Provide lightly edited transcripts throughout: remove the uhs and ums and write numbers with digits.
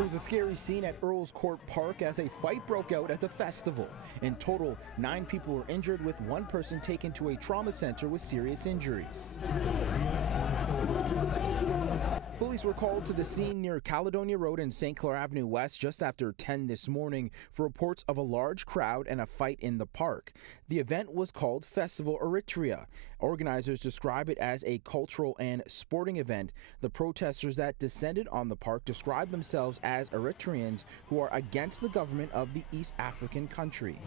It was a scary scene at Earls Court Park as a fight broke out at the festival. In total, 9 people were injured, with 1 person taken to a trauma center with serious injuries. Police were called to the scene near Caledonia Road and St. Clair Avenue West just after 10 this morning for reports of a large crowd and a fight in the park. The event was called Festival Eritrea. Organizers describe it as a cultural and sporting event. The protesters that descended on the park describe themselves as Eritreans who are against the government of the East African country.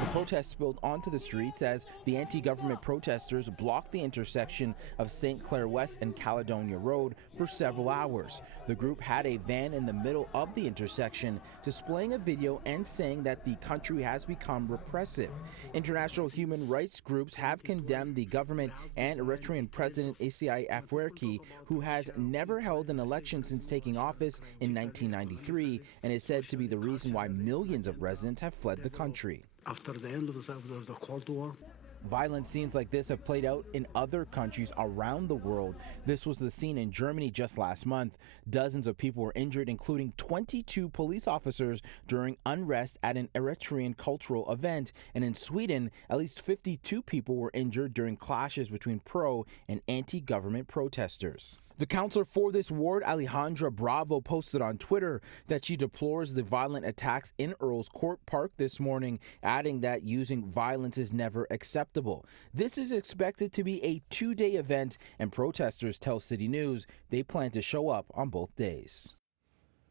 The protest spilled onto the streets as the anti-government protesters blocked the intersection of St. Clair West and Caledonia Road for several hours. The group had a van in the middle of the intersection, displaying a video and saying that the country has become repressive. International human rights groups have condemned the government and Eritrean President Isaias Afwerki, who has never held an election since taking office in 1993 and is said to be the reason why millions of residents have fled the country. After the end of the Cold War, violent scenes like this have played out in other countries around the world. This was the scene in Germany just last month. Dozens of people were injured, including 22 police officers during unrest at an Eritrean cultural event. And in Sweden, at least 52 people were injured during clashes between pro and anti-government protesters. The counselor for this ward, Alejandra Bravo, posted on Twitter that she deplores the violent attacks in Earls Court Park this morning, adding that using violence is never acceptable. This is expected to be a 2-day event, and protesters tell City News they plan to show up on both days.